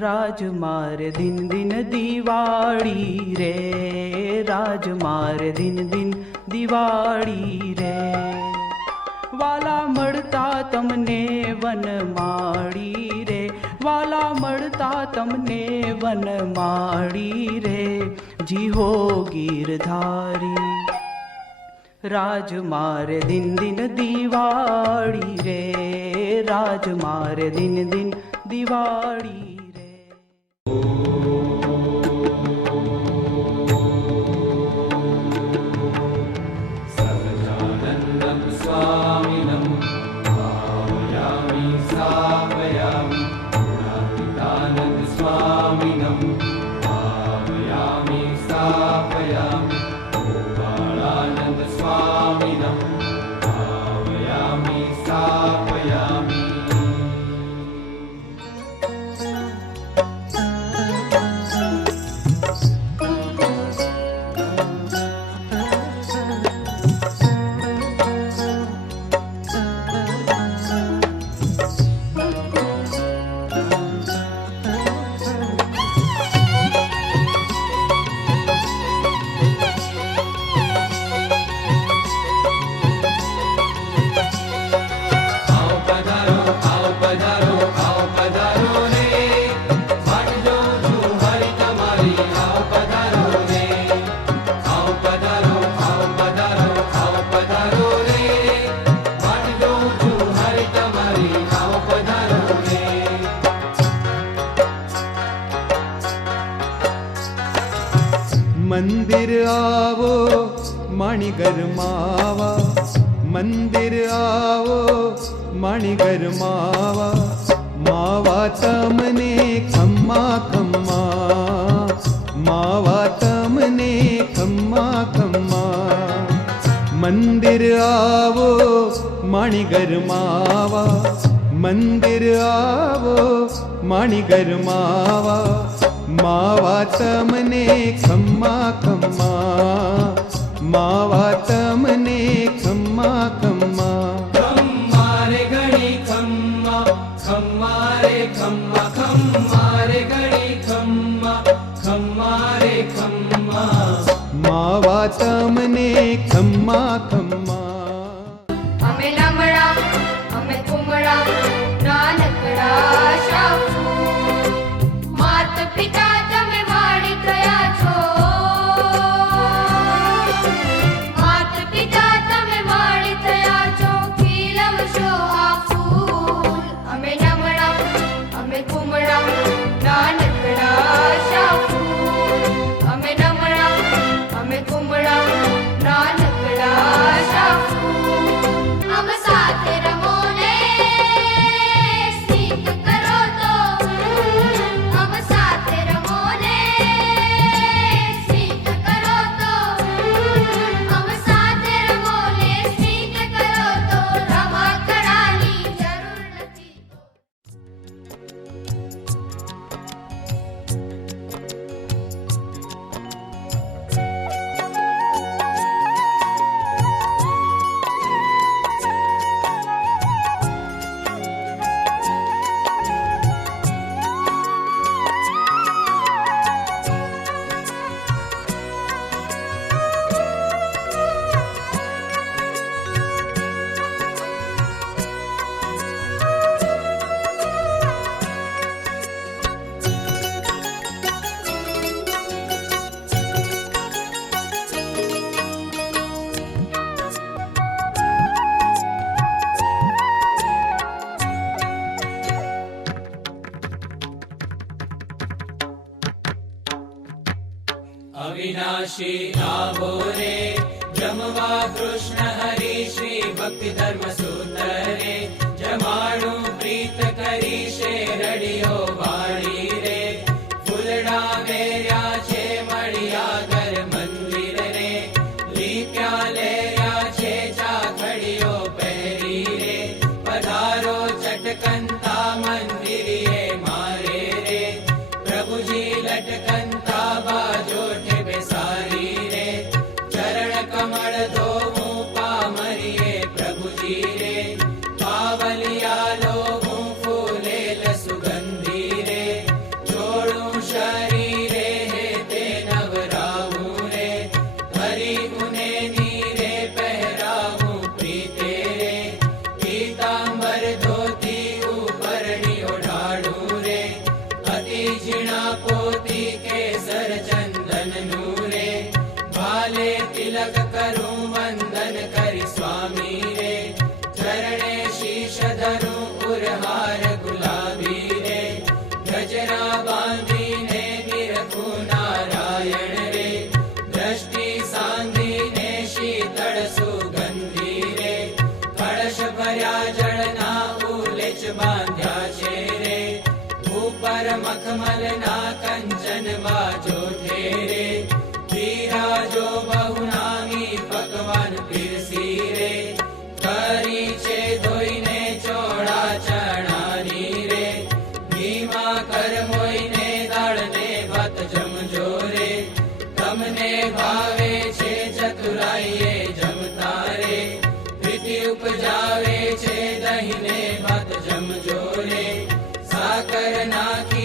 राजमार दिन दिन दिवाળી रे, राजमार दिन दिन दिवाળી रे। वाला મળતા તમને વનમાળી રે, વાલા મળતા તમને વનમાળી રે, જીહો ગીરધારી। राजमार दिन दिन दिवाળી रे, राजमार दिन दिन दिवाળી रे। सहजानन्दं स्वामिनं भावयामि स्थापयामि, गुणातीतानन्द स्वामिनं भावयामि स्थापयामि, गोपालानन्द स्वामिनं भावयामि स्थापयामि। મંદિર આવો મણિગર માવા, મંદિર આવો મણિગર માવા, માવા તમને ખમ્મા ખમ્મા, માવા તમને ખમ્મા ખમ્મા। મંદિર આવો મણિગર માવા, મંદિર આવો મણિગર માવા, मावा तमने खम्मा खम्मा, मावा तमने खम्मा खम्मा। खम्मा रे घड़ी खम्मा, खम्मा रे खम्मा, खम्मा रे घड़ी खम्मा, खम्मा रे खम्मा। मावा तमने खम्मा खम्मा। અમે નમળા અમે કુમળા નાનકડા શાહુ, માત પિતા તમે મારી ગયા છો, માત પિતા તમે મારી થયા છો, ખીલવશો આ ફૂલ। અમે નમળા અમે કુમળા નાનકડા શાહુ, અમે નમળા અમે કુમળા નાનકડા શાહુ। हम साथ रमो ने स्नेह करो तो, हम साथ रमो ने स्नेह करो तो, हम साथ रमो ने स्नेह करो तो, रवा करानी जरूर નથી तो। अविनाशी आवो रे, जमवा कृष्ण हरि श्री भक्ति धर्म सूतरे, जमाणु प्रीत करी शे रडियो वाड़ी रे, फूलड़ा वेर्या छे मड़िया घर मंदिर रे, लीप्या लेर्या छे चाखड़ियो पहरी रे, पधारो चटकंता मंदिरिये मारे रे, प्रभुजी लटकंता बाजोठे बेसारी रे, चरण कमल धोऊं पामरिये प्रभुजी रे, पावलिया लोगों फूलेल सुगंधी કમલના કંચન બાજો ઠેરે બિરાજો બહુનામી પકવાન પીરસી રે કરી છે ધોઈને ચોળા ચણાની રે ઘીમાં કર મોઈને દાળને ભાત જમજો રે તમને ભાવે છે ચતુરાઈએ જમતા રે પ્રીતિ ઉપજાવે છે દહીંને ભાત જમજો રે સાકર નાખી